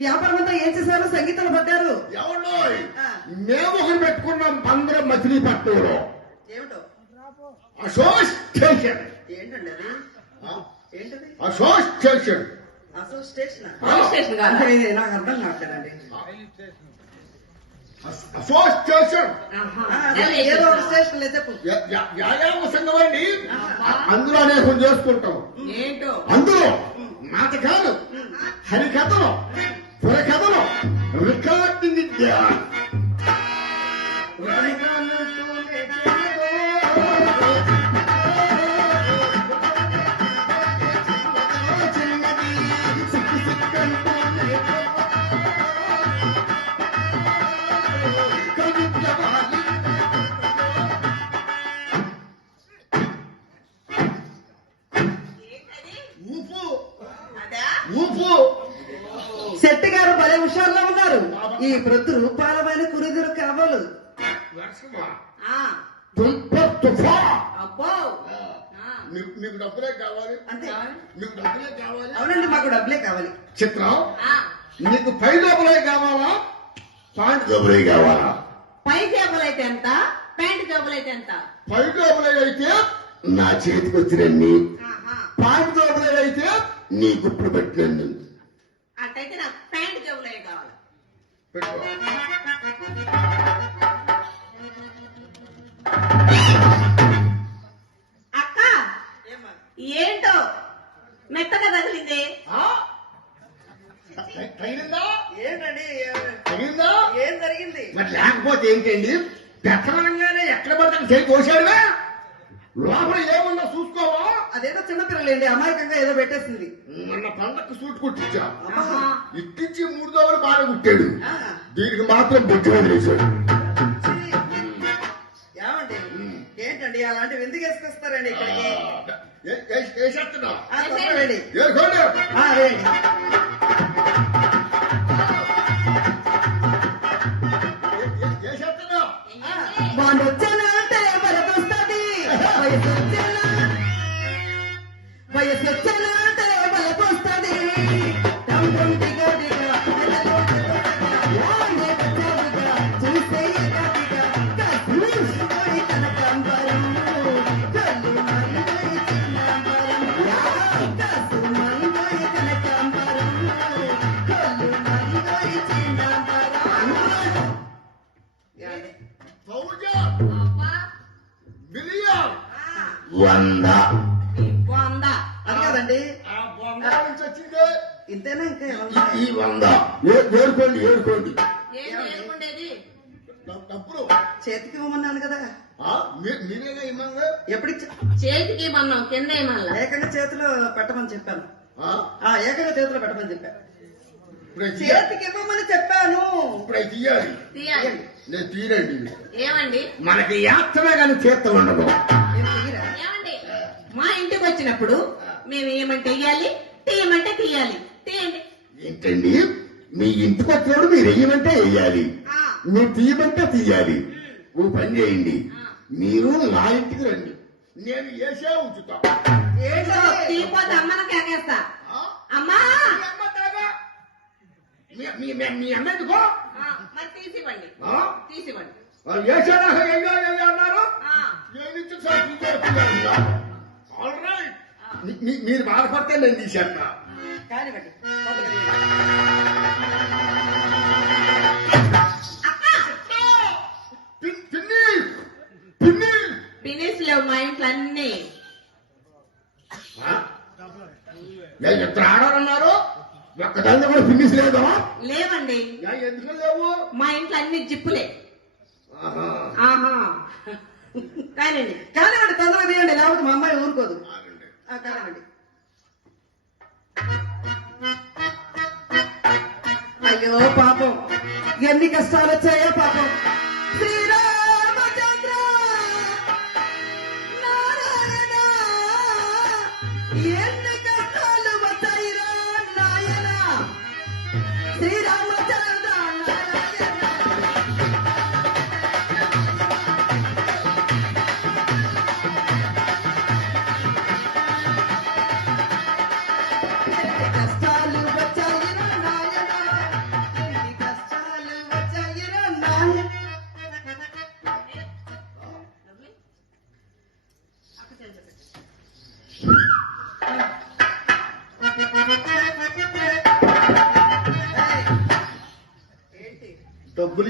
వ్యాపారం అంతా ఏం చేశారు? సంగీతంలో పడ్డారు ఎవడోయ్ ఆ. మేము ఒకటి పెట్టుకున్నాం పంద్ర మచిలీపట్నంలో ఏమిటో? అసోసియేషన్ ఏంటండి అది? ఏంటది? Association association station? కాదా? నాకు అర్థం కావట్లేదండి. అసోసియేషన్ ఏదో స్టేషన్. చెప్పు. వ్యాయామ సంఘం అండి. అందులో అనేకం చేసుకుంటాం. ఏంటో? అందులో నాటకాలు హరికథలు ఊపు. ఊపు. శెట్టి గారు భలే హుషారులో ఉన్నారు. ఈ ప్రతి రూపాలమైన కురుదురు కావాలి మీకు డబ్బులే కావాలి? మీకు డబ్బులే కావాలి? అవునండి మాకు డబ్బులే కావాలి. చిత్రం. ఆ. నీకు పై డబ్బులే కావాలా? పాంట్ డబ్బులే కావాలా? పై జేబులు అయితే ఎంత? ప్యాంట్ జేబులు అయితే ఎంత? పై డబ్బులే అయితే నా చేతికి వచ్చినండి. పాంట్ డబ్బులే అయితే నీకు ఇప్పుడు పెట్టినండి అట్టయితే నాకు ప్యాంట్ జేబులే కావాలి. అక్క ఏంటో మెత్తగా తగిలింది? తగిలిందా? ఏంటండి తగిలిందా? ఏం జరిగింది? మరి లేకపోతే ఏంటండి? పెట్టనంగానే ఎక్కడ పడతాను చేయి కోసాడువా లోపల ఏముందో చూసుకోవా? అదేదో చిన్నపిల్లలేండి అమాయకంగా ఏదో పెట్టేసింది. మొన్న పండక్కి సూట్ కుట్టించా. ఇట్టించి మూడు దోవలు బాగా కుట్టాడు. దీనికి మాత్రం బుద్ధి వదిలేశాడు. ఏమండి? ఏంటండి? అలాంటివి ఎందుకు వేసుకొస్తారండి ఇక్కడికి? వేసేస్తున్నా. వంద. వంద. అది కాదండి. ఆ బొంద నుంచి వచ్చిందే. ఇంతేనా ఇంకా ఈ- వంద. ఏడుకోండి ఏడుకోండి డబ్బులు. చేతికి ఇవ్వమన్నాను కదా. మీరేగా ఇమ్మంగా? ఎప్పుడు చేతికి మనం కింద ఏమల్లా ఏకంగా చేతిలో పెట్టమని చెప్పాను. ఆ, ఆ ఏకంగా చేతిలో పెట్టమని చెప్పాను చేతికి ఇవ్వమని చెప్పాను. ఇప్పుడే తీయాలి. తీయాలి. నేను తీరండి ఏమండి? మనకి యాత్రమే కానీ చేత్త ఉండదు. మా ఇంటికి వచ్చినప్పుడు మేము ఏమంటే ఇయ్యాలి? తీయమంటే తీయాలి. తీయండి. ఏంటండి? మీ ఇంటికి వచ్చినప్పుడు మీరు వెయ్యమంటే వెయ్యాలి ఆ, మీరు తీయమంటే తీయాలి. ఓ పని చేయండి. మీరు నా ఇంటికి రండి. నేను వేసే ఉంచుతా. తీయపోతే అమ్మను కేకేస్తా. ఆ? అమ్మా! మీ అమ్మ? మీ- మీ- మీ- మీ ఎందుకో? మరి తీసివ్వండి? తీసివ్వండి. వేసేదాకా అన్నారు? మీరు బాధపడితే నేను తీసేస్తా. లేవు మా ఇంట్లో అన్ని? నేను ఇద్దరు ఆడాలన్నారు ఒక్కదాన్ని కూడా ఫినిష్ లేదా లేవండి. ఎందుకు లేవు? మా ఇంట్లో అన్ని జిప్పులే. ఆహా. కానండి కానివ్వండి తొందరగా తీయండి లేకపోతే మా అమ్మాయి ఊరుకోదు. కానివ్వండి. అయ్యో పాపం. ఎన్ని కష్టాలు వచ్చాయో పాపం.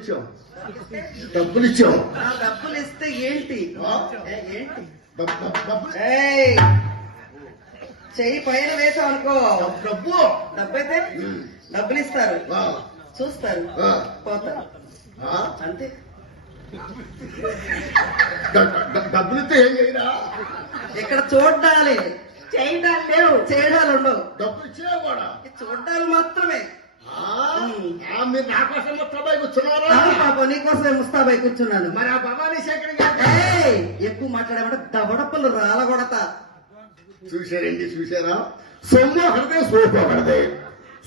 ఇచ్చాం డబ్బులు ఇచ్చాం డబ్బులు ఇస్తే ఏంటి ఏంటి? డబ్బు- డబ్బు- డబ్బులు ఏయ్! చెయ్యి పైన వేసావు అనుకో. డబ్బు- డబ్బు. అయితే. డబ్బులు ఇస్తారు చూస్తారు. పోతారు ఆ. అంతే. డబ్బులు ఇస్తే ఏం చేయరా? ఇక్కడ చూడాలి చేయడాలు లేవు. చేయడాలు ఉండవు. డబ్బులు ఇచ్చే కూడా చూడ్డాలు మాత్రమే. మీరు నా కోసం మొత్తం కూర్చున్నారా? అవును పాపం నీకోసమే ముస్తాబై కూర్చున్నాను. మరి ఆ భవానీ శేఖర్ గారు ఏయ్, ఎక్కువ మాట్లాడేమంటే దవడపలు రాలగొడతా. చూశారండి చూశారా? సొమ్ము ఒకరిదే సోపు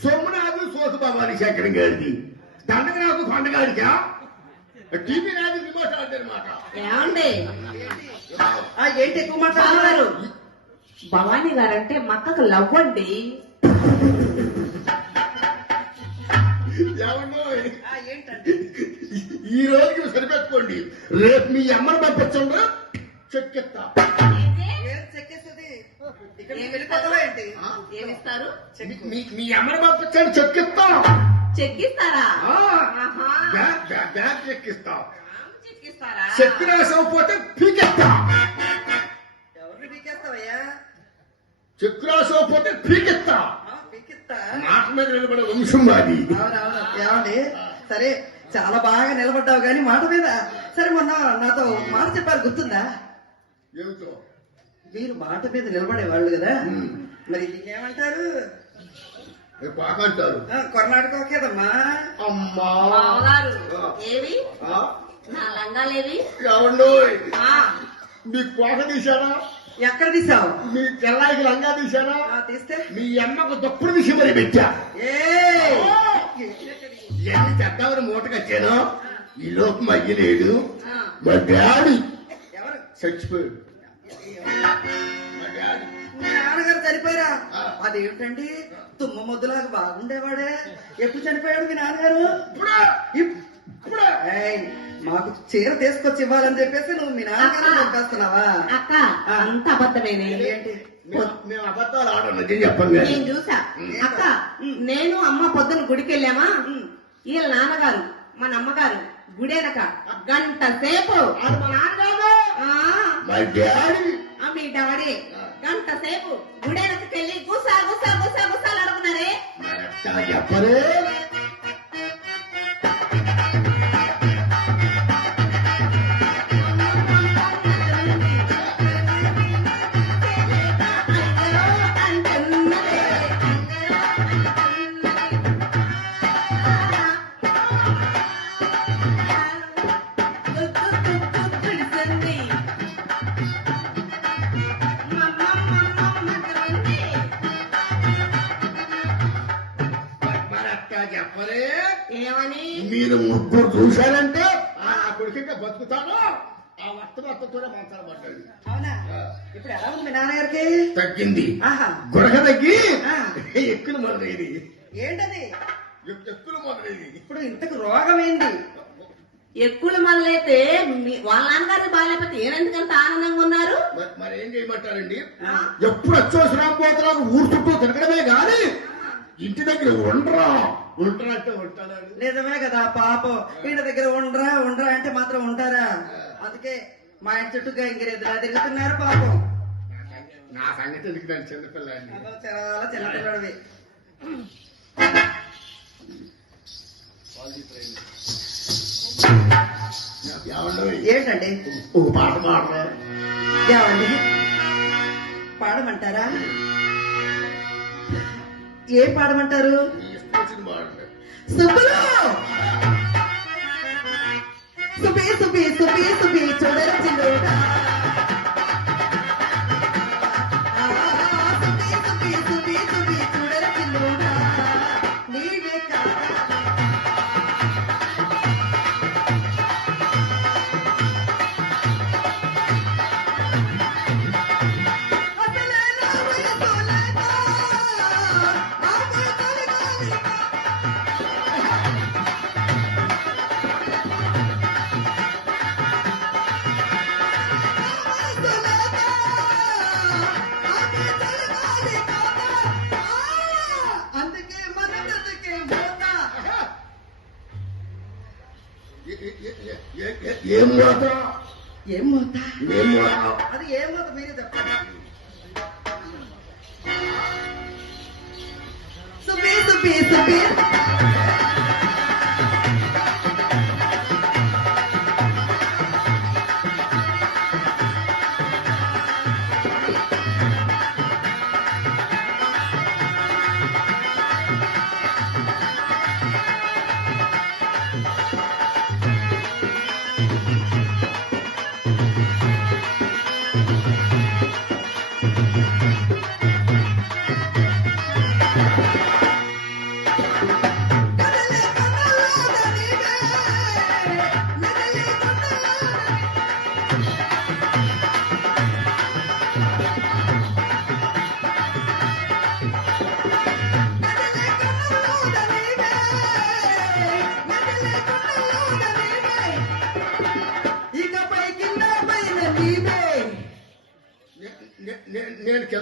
సొమ్ము నాది భవానీ శేఖర్ గారిది. దండగ నాకు పండగాడికా టీవీ నాది రిమోట్ అనమాట ఏమండి? ఆ ఏంటి ఎక్కువ మాట్లాడుతున్నారు భవానీ గారంటే మక్కకు ఆ, ఏంటంటే ఈ రోజుకి సరిపెట్టుకోండి. రేపు మీ అమ్మని పంపించండి. చెక్కెత్తా. మీ మీ అమ్మని పంపించండి చెక్కిస్తా. చెక్కిస్తారా. బ్యాగ్ చెక్కిస్తా. చెక్కిస్తారా? చెక్కి రాసకపోతే పీకెత్తా ఎవరిని పీకేస్తావయ్యా? చెక్కు రాసకపోతే పీకిస్తా. మాట మీద నిలబడే వంశం ఏమండి? సరే చాలా బాగా నిలబడ్డావు కానీ మాట మీద. సరే మొన్న నాతో మాట చెప్పారు గుర్తుందా? ఏమిటో? మీరు మాట మీద నిలబడేవాళ్ళు కదా. ఉమ్. మరి ఇంకేమంటారు? ఆ, కర్ణాటక ఒకేదమ్మా. అమ్మా. ఏవి? నా లంగాలేవి? మీ కోట తీశారా? ఎక్కడ తీసావు? మీ తెల్లాయికి లంగా తీశారా ఆ, తీస్తే. మీ అమ్మకు తప్పుడు తీసి మరి పెట్టా. ఏ! ఇవన్నీ చెద్దామని మూటకొచ్చాను? ఈ లోపు మధ్య లేడు. ఆ. మా డాడీ. ఎవరు? చచ్చిపోయాడు. మా డాడీ. మీ నాన్నగారు చనిపోయారా. అదేమిటండి? తుమ్మ ముద్దులాగా బాగుండేవాడే. ఎప్పుడు చనిపోయాడు మీ నాన్నగారు? ఇప్పుడే. మాకు చీర తీసుకొచ్చి ఇవ్వాలని చెప్పేసి నువ్వు మీ నాన్నగారు చంపేస్తున్నావా అక్క అంత అబద్ధమేనే? ఏంటి? మేము మేము అబద్ధాలు ఆడడం నిజం చెప్పండి కానీ. నేను చూసా. అక్క నేను అమ్మ పొద్దున గుడికి వెళ్ళామా వీళ్ళ నాన్నగారు మన అమ్మగారు గుడేనక గంట సేపు. మా నాన్నగారు. ఆ, మా డాడీ. ఆ మీ డాడీ గంట సేపు గుడెనకెళ్ళి గుసా గుసా గుసా గుసాలు అడుగున్నారే చెప్పరే. మీరు ముగ్గురు చూశారంటే ఆ బతుకుతాను? ఆ వస్త మొత్తంతోనే మంచాలు పడ్డాడు. అవునా? ఇప్పుడు ఎలా ఉంది మీ నాన్నగారికి? తగ్గింది. ఆహా. గురక తగ్గి. ఎక్కులు మొదలైంది. ఏంటది? ఎక్కులు మొదలైంది. ఇప్పుడు ఇంతకు రోగం ఏంటి ఎక్కువ మొదలైతే మీ- వాళ్ళ నాన్నగారికి బాగాలేకపోతే ఏనందుకంత ఆనందంగా ఉన్నారు? మరి- ఏం చేయమంటారండి? ఆ? ఎప్పుడు అత్యవసరం పోతున్నా ఊరు చుట్టూ తిరగడమే కానీ ఇంటి దగ్గర ఉండరా? నిజమే కదా పాపం. వీళ్ళ దగ్గర ఉండరా ఉండరా అంటే మాత్రం ఉంటారా? అందుకే మా ఇంటి చుట్టూ గంగిరెద్దులా తిరుగుతున్నారు పాపం. నా సంగతి ఎందుకు చాలా చిన్నపిల్లడివి. ఏంటండి? ఒక పాట పాడరా? ఏమండి? పాడమంటారా? ఏం పాడమంటారు? నీ ఇష్టం వచ్చింది పాడండి సుబ్బులు సుబి సుబి సుబి సుబి చూడరా చిన్నోడా ఏ- ఏ- ఏం మూత ఏం మూత అది ఏం మీరే చెప్పండి.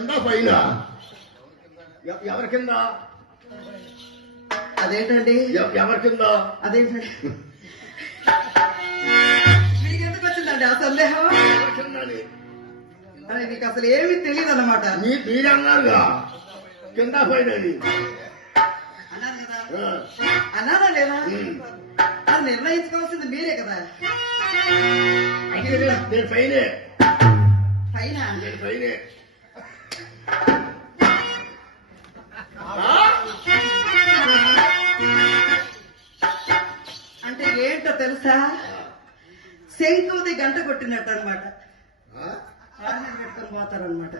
కింద పైన ఎవరి కింద? అదేంటండి? ఎవరి కింద? అదేంటండి? మీకు ఎందుకు వచ్చిందండి ఆ సందేహం? మీకు అసలు ఏమీ తెలియదు మీరే అన్నారుగా. కింద పైన అని. అన్నారు. అన్నారా లేదా. అది నిర్ణయించుకోవాల్సింది మీరే కదా. నేను- పైనే. పైన? నేను పైనే? అంటే ఏంటో తెలుసా? శంకుది గంట కొట్టినట్టు అనమాట? పెట్టుకొని పోతారనమాట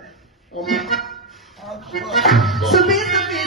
సుబీ సుబీ